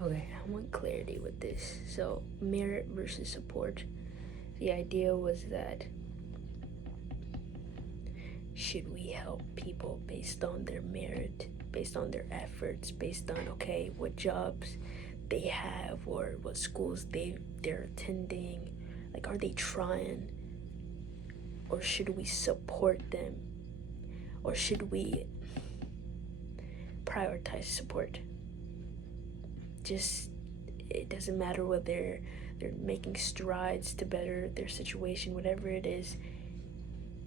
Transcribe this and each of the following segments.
Okay, I want clarity with this. So, merit versus support. The idea was that should we help people based on their merit, based on their efforts, based on, okay, what jobs they have or what schools they're attending? Like, are they trying? Or should we support them? Or should we prioritize support? Just, it doesn't matter whether they're making strides to better their situation, whatever it is,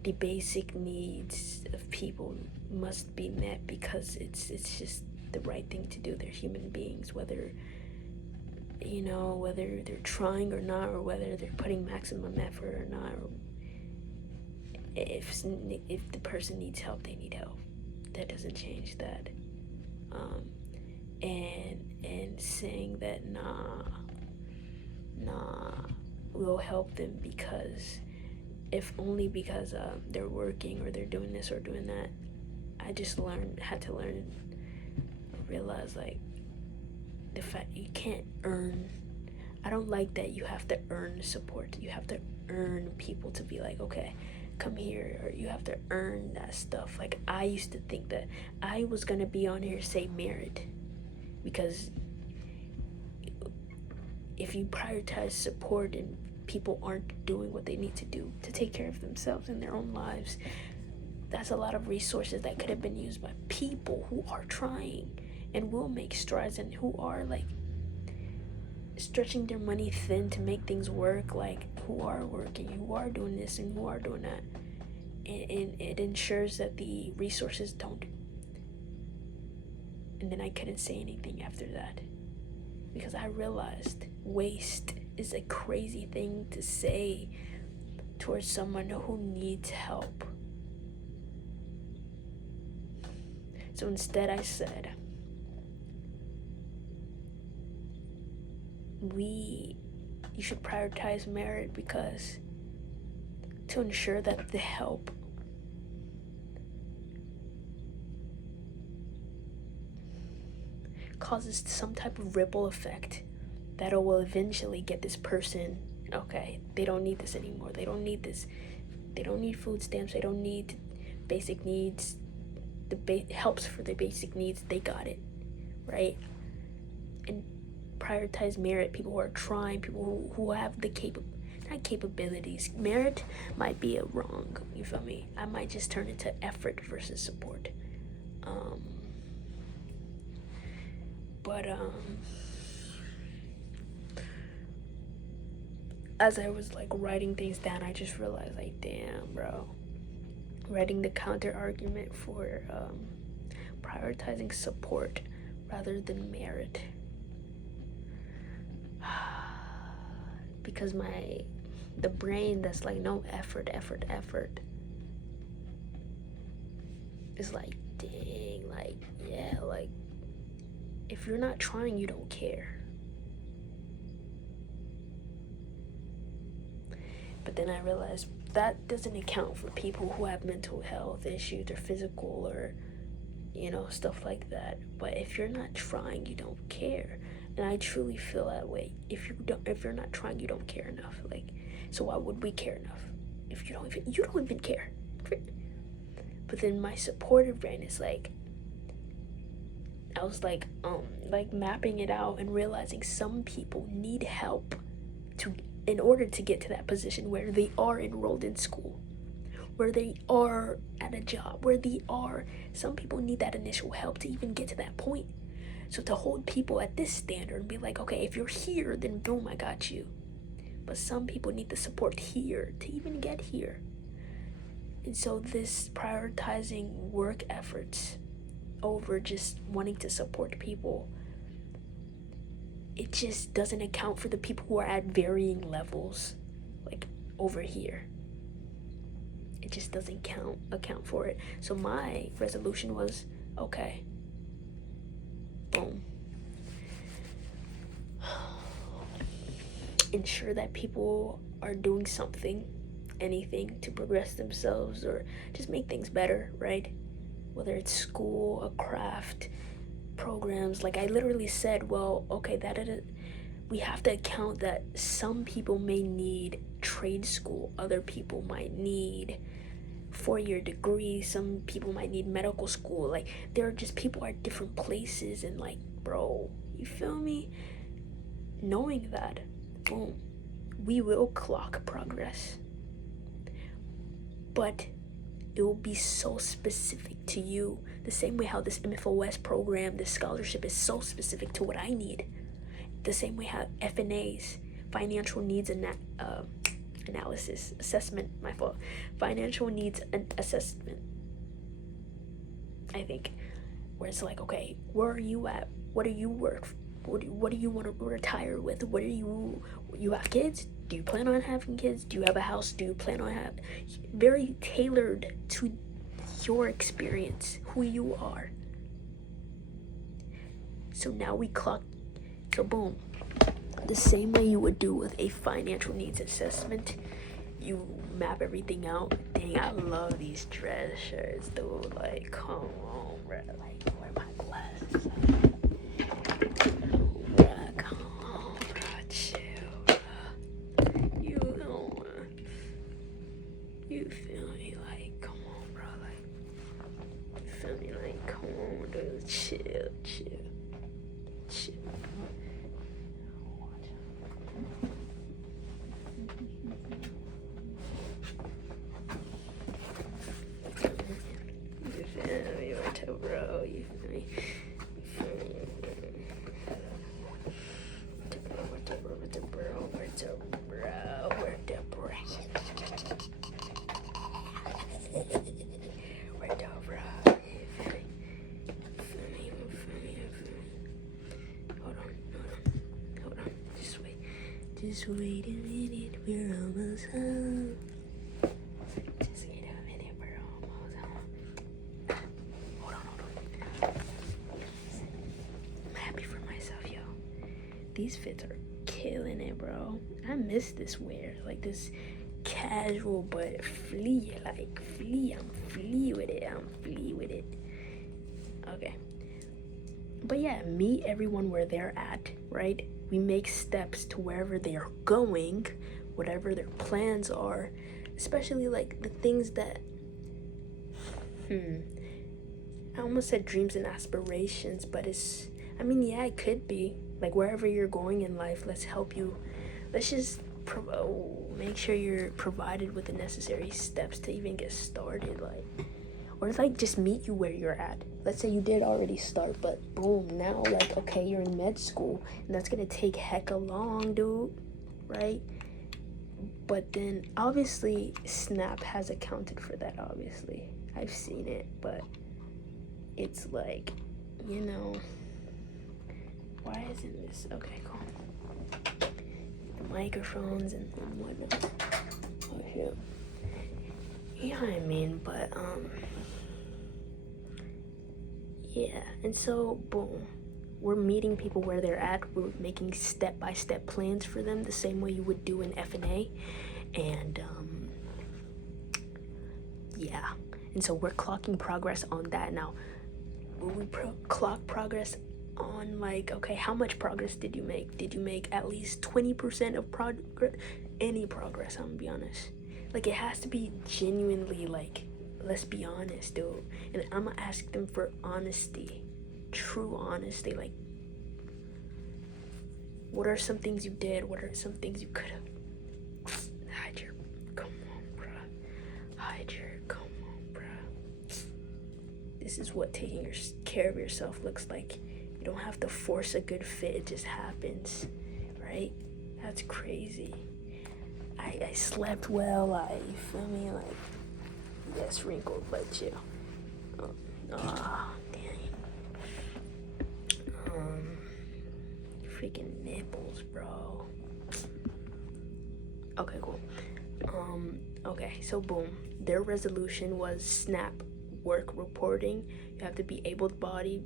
the basic needs of people must be met because it's just the right thing to do. They're human beings, whether whether they're trying or not, or whether they're putting maximum effort or not, or if the person needs help, they need help. That doesn't change that. um and saying that nah, we'll help them because, if only because they're working or they're doing this or doing that. I just had to learn and realize, like, the fact you can't earn. I don't like that you have to earn support. You have to earn people to be like, okay, come here, or you have to earn that stuff. Like, I used to think that I was gonna be on here say merit, because if you prioritize support and people aren't doing what they need to do to take care of themselves and their own lives, that's a lot of resources that could have been used by people who are trying and will make strides, and who are, like, stretching their money thin to make things work, like, who are working, who are doing this and who are doing that. And it ensures that the resources don't. And then I couldn't say anything after that, because I realized waste is a crazy thing to say towards someone who needs help. So instead I said, you should prioritize merit, because to ensure that the help causes some type of ripple effect that will eventually get this person, okay, they don't need this anymore. They don't need this. They don't need food stamps. They don't need basic needs. Helps for the basic needs. They got it, right? And prioritize merit. People who are trying. People who have the not capabilities. Merit might be a wrong. You feel me? I might just turn it to effort versus support. But as I was, like, writing things down, I just realized, like, damn, bro, writing the counter argument for prioritizing support rather than merit, because the brain that's like, no, effort is like, dang, like, yeah, like, if you're not trying, you don't care. But then I realized that doesn't account for people who have mental health issues or physical, or stuff like that. But if you're not trying, you don't care. And I truly feel that way. If you're not trying, you don't care enough. Like, so why would we care enough if you don't even care? But then my supportive brain is like, I was like mapping it out and realizing some people need help in order to get to that position where they are enrolled in school, where they are at a job, some people need that initial help to even get to that point. So to hold people at this standard and be like, okay, if you're here, then boom, I got you. But some people need the support here to even get here. And so this prioritizing work efforts over just wanting to support people, it just doesn't account for the people who are at varying levels, like over here. It just doesn't account for it. So my resolution was, okay, boom, ensure that people are doing something, anything to progress themselves or just make things better, right? Whether it's school, a craft, programs. Like I literally said, well, okay, we have to account that some people may need trade school, other people might need 4-year degree, some people might need medical school. Like there are just people at different places, and like, bro, you feel me? Knowing that, boom, we will clock progress, but it will be so specific to you, the same way how this MFOS program, this scholarship is so specific to what I need. The same way how FNAs, financial needs analysis, assessment, my fault, financial needs assessment, I think, where it's like, okay, where are you at? What do you work? What do you want to retire with? What are you have kids? Do you plan on having kids? Do you have a house? Do you plan on having? Very tailored to your experience, who you are. So now we clock. So boom, the same way you would do with a financial needs assessment, you map everything out. Dang, I love these dress shirts, dude. Like, come on, bro. Like, where my glasses at? Bruh, come on, bro. Chill, bro. You know, you feel me? Like, come on, bro. Like, you feel me? Like, come on, dude. Chill. Bro, you feel me? Hold on. Just wait a minute, we're almost home. Just wait a minute, we're almost home. Hold on. I'm happy for myself, yo. These fits are killing it, bro. I miss this wear. Like this casual but flea. Like flea. I'm flea with it. Okay. But yeah, meet everyone where they're at, right? We make steps to wherever they are going, whatever their plans are, especially like the things that, I almost said dreams and aspirations, but it could be. Like wherever you're going in life, let's just make sure you're provided with the necessary steps to even get started, like, or like just meet you where you're at. Let's say you did already start, but boom, now like, okay, you're in med school, and that's gonna take hecka long, dude, right? But then obviously SNAP has accounted for that. Obviously I've seen it, but it's like, you know, why isn't this okay? Cool. The microphones and whatnot. Oh shit. Yeah, I mean, but yeah, and so boom, we're meeting people where they're at. We're making step-by-step plans for them, the same way you would do in FNA, and yeah, and so we're clocking progress on that. Now, will we clock progress on, like, okay, how much progress did you make? Did you make at least 20% of progress? Any progress, I'm gonna be honest. Like, it has to be genuinely, like, let's be honest, dude. And I'm gonna ask them for honesty, true honesty. Like, what are some things you did? What are some things you could have? This is what taking care of yourself looks like. You don't have to force a good fit. It just happens, right? That's crazy. I slept well. You feel me? Like, yes, wrinkled, but chill. Dang. Freaking nipples, bro. Okay, cool. Okay, so boom. Their resolution was SNAP work reporting. You have to be able-bodied,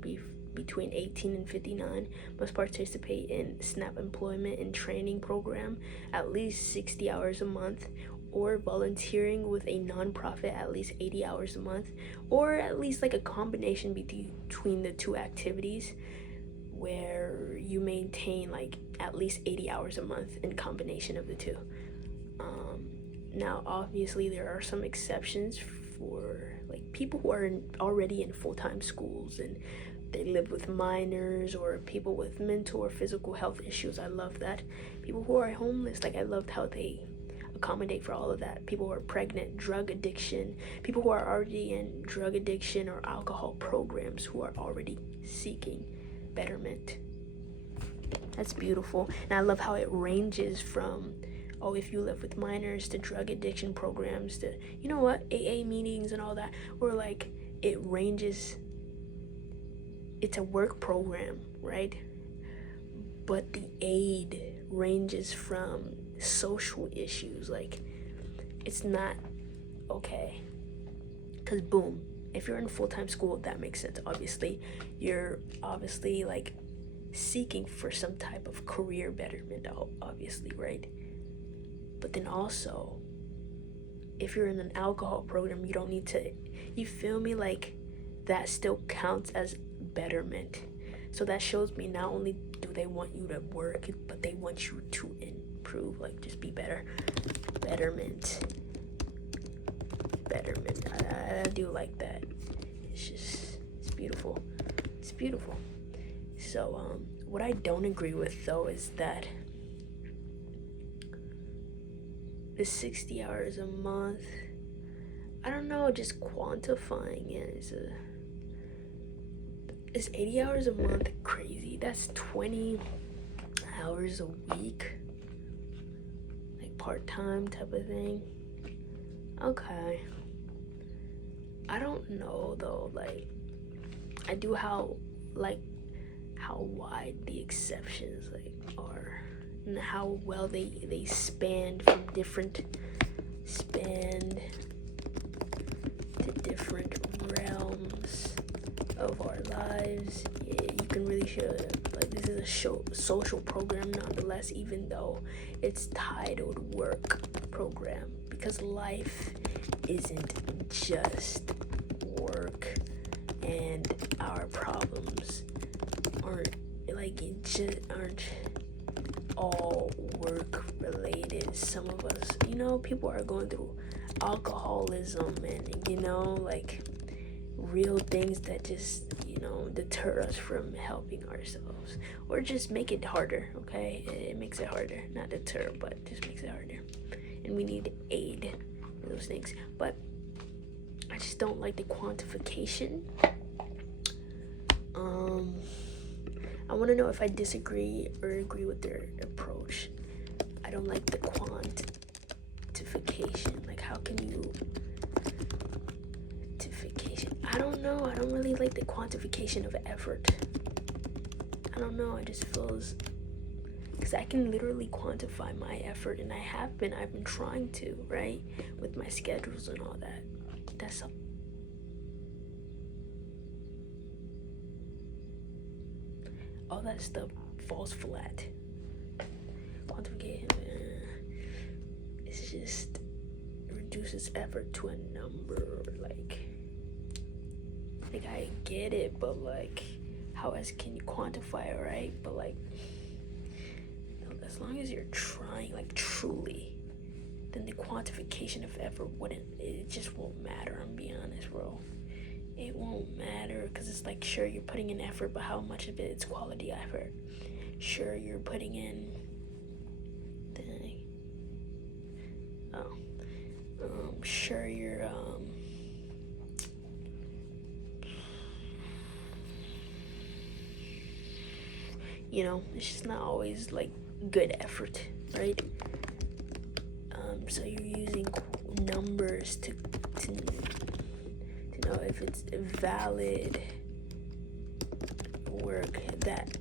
between 18 and 59, must participate in SNAP employment and training program at least 60 hours a month, or volunteering with a nonprofit at least 80 hours a month, or at least like a combination between the two activities where you maintain like at least 80 hours a month in combination of the two. Now obviously there are some exceptions for like people who are already in full-time schools and they live with minors, or people with mental or physical health issues. I love that. People who are homeless, like I loved how they accommodate for all of that. People who are pregnant, drug addiction, people who are already in drug addiction or alcohol programs who are already seeking betterment. That's beautiful. And I love how it ranges from, oh, if you live with minors, to drug addiction programs, to, you know what, AA meetings and all that. Or like it ranges, it's a work program, right? But the aid ranges from social issues. Like it's not okay, because boom, if you're in full-time school, that makes sense. Obviously you're like seeking for some type of career betterment, obviously, right? But then also, if you're in an alcohol program, you don't need to, you feel me, like that still counts as betterment. So that shows me not only do they want you to work, but they want you to improve, like just be better. Betterment. I do like that. It's beautiful. It's beautiful. So what I don't agree with though is that the 60 hours a month, I don't know, just quantifying it is 80 hours a month crazy? That's 20 hours a week, like part-time type of thing. Okay, I don't know though, like I do how wide the exceptions like are, and how well they span to different realms of our lives. Yeah, you can really show, like this is a social program nonetheless, even though it's titled work program, because life isn't just work, and our problems aren't all work related. Some of us, people are going through alcoholism and like real things that just deter us from helping ourselves, or just make it harder. Okay, it makes it harder, not deter, but just makes it harder, and we need aid for those things. But I just don't like the quantification. I want to know if I disagree or agree with their approach. I don't like the quantification. Like, how can you quantification? I don't know. I don't really like the quantification of effort. I don't know. It just feels, because I can literally quantify my effort, and I've been trying to, right, with my schedules and all that. That's all that stuff falls flat. Quantification, it's just reduces effort to a number. Like I get it, but like, how else can you quantify it, right? But like, as long as you're trying, like truly, then the quantification of effort it just won't matter. I'm being honest, bro. It won't matter, because it's like, sure, you're putting in effort, but how much of it's quality effort? Sure, you're putting in sure, you're it's just not always like good effort, right? So you're using numbers to know if it's valid work that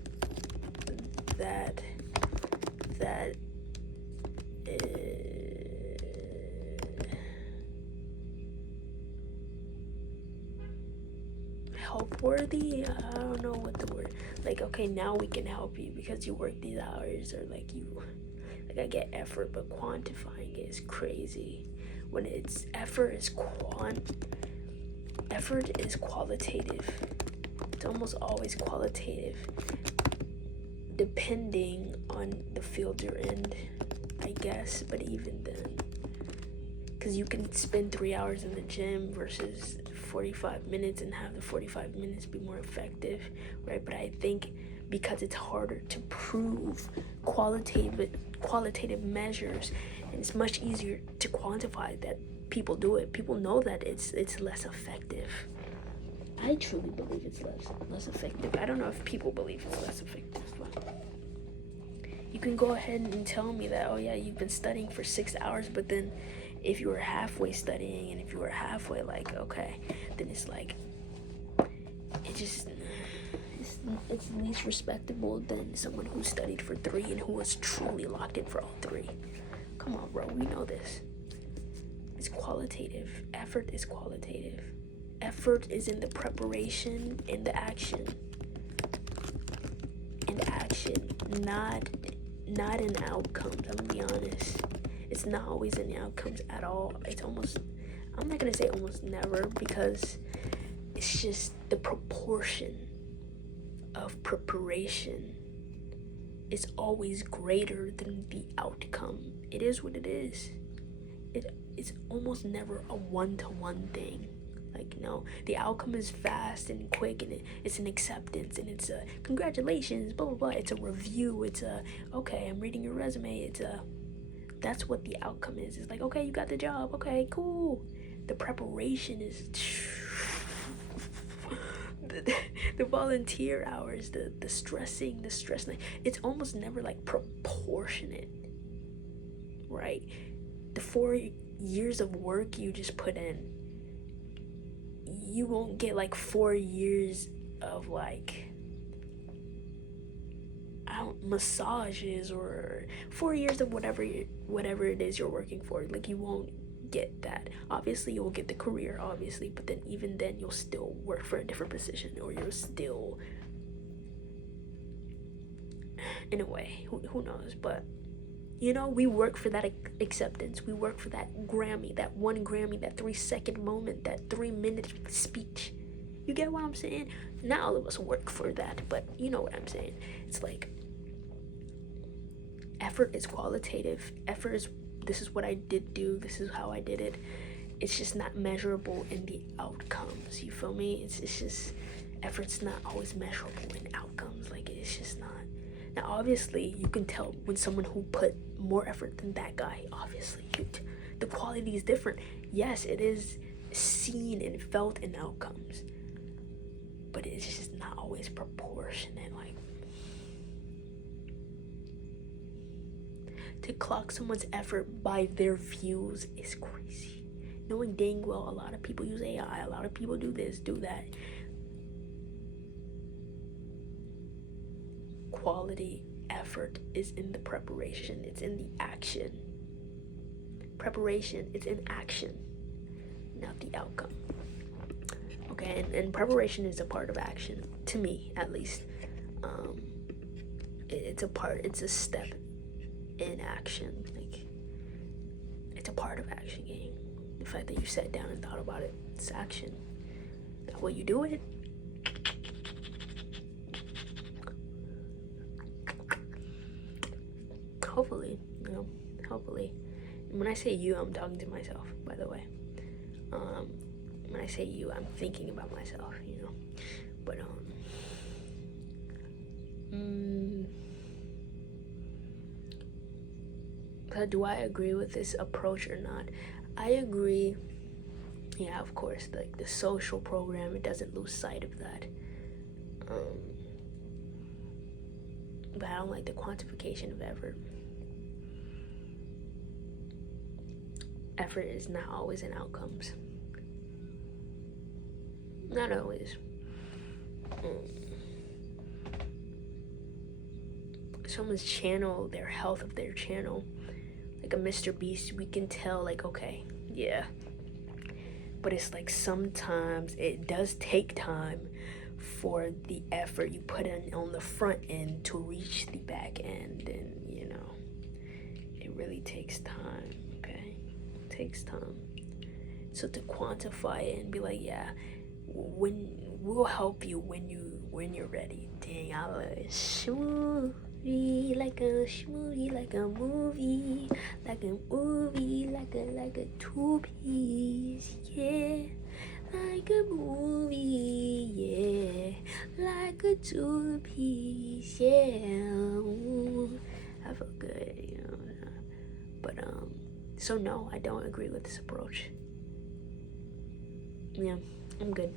help worthy. I don't know what the word, like, okay, now we can help you because you work these hours, or like Like, I get effort, but quantifying it is crazy. When it's effort is qualitative. It's almost always qualitative, depending on the field you're in, I guess. But even then, because you can spend 3 hours in the gym versus 45 minutes and have the 45 minutes be more effective, right? But I think because it's harder to prove qualitative measures, and it's much easier to quantify that people do it. People know that it's less effective. I truly believe it's less effective. I don't know if people believe it's less effective, but you can go ahead and tell me that, oh yeah, you've been studying for 6 hours, but then if you were halfway studying and if you were halfway like, okay, then it's like, it's least respectable than someone who studied for 3 and who was truly locked in for all 3. Come on, bro, we know this. It's qualitative. Effort is qualitative. Effort is in the preparation and the action. Not in outcomes. I'm gonna be honest. It's not always in the outcomes at all. It's almost, I'm not gonna say almost never, because it's just the proportion of preparation is always greater than the outcome. It is what it is. It's almost never a one-to-one thing. Like, no, the outcome is fast and quick, and it's an acceptance, and it's a congratulations, blah blah blah. It's a review. It's a, okay, I'm reading your resume. It's a, that's what the outcome is. It's like, okay, you got the job. Okay, cool. The preparation is the volunteer hours, the stressing, the stress. It's almost never like proportionate, right? The 4 years of work you just put in, you won't get like 4 years of like, massages, or 4 years of whatever it is you're working for. Like, you won't get that. Obviously you'll get the career, obviously, but then even then you'll still work for a different position, or you're still, in a way, who knows. But you know, we work for that acceptance. We work for that Grammy, that 1 Grammy, that 3-second moment, that 3-minute speech. You get what I'm saying? Not all of us work for that, but you know what I'm saying. It's like, effort is qualitative. Effort is, this is what I did do, this is how I did it. It's just not measurable in the outcomes. You feel me? It's just, effort's not always measurable in outcomes. Like, it's just not. Now, obviously, you can tell when someone who put more effort than that guy, obviously, the quality is different. Yes, it is seen and felt in outcomes, but it's just not always proportionate. Like, to clock someone's effort by their views is crazy. Knowing dang well a lot of people use AI, a lot of people do this, do that. Quality effort is in the preparation, it's in the action. Preparation, it's in action, not the outcome. Okay, and preparation is a part of action, to me at least. It's a step in action. Like, it's a part of action, gang. The fact that you sat down and thought about it, it's action. Now, will you do it? Hopefully, hopefully. And when I say you, I'm talking to myself, by the way. When I say you, I'm thinking about myself, but do I agree with this approach or not? I agree. Yeah, of course, like the social program, it doesn't lose sight of that. But I don't like the quantification of effort. Effort is not always in outcomes. Not always. Someone's channel, their health of their channel, like a Mr. Beast, we can tell, like, okay, yeah. But it's like sometimes it does take time for the effort you put in on the front end to reach the back end, and really takes time, okay? It takes time. So to quantify it and be like, yeah, when we'll help you when you're ready. Dang, I love it. Smoothie like a smoothie, like a movie, like a movie, like a two-piece, yeah. Like a movie, yeah. Like a two-piece, yeah. Ooh, I feel good, you know. But so no, I don't agree with this approach. Yeah, I'm good.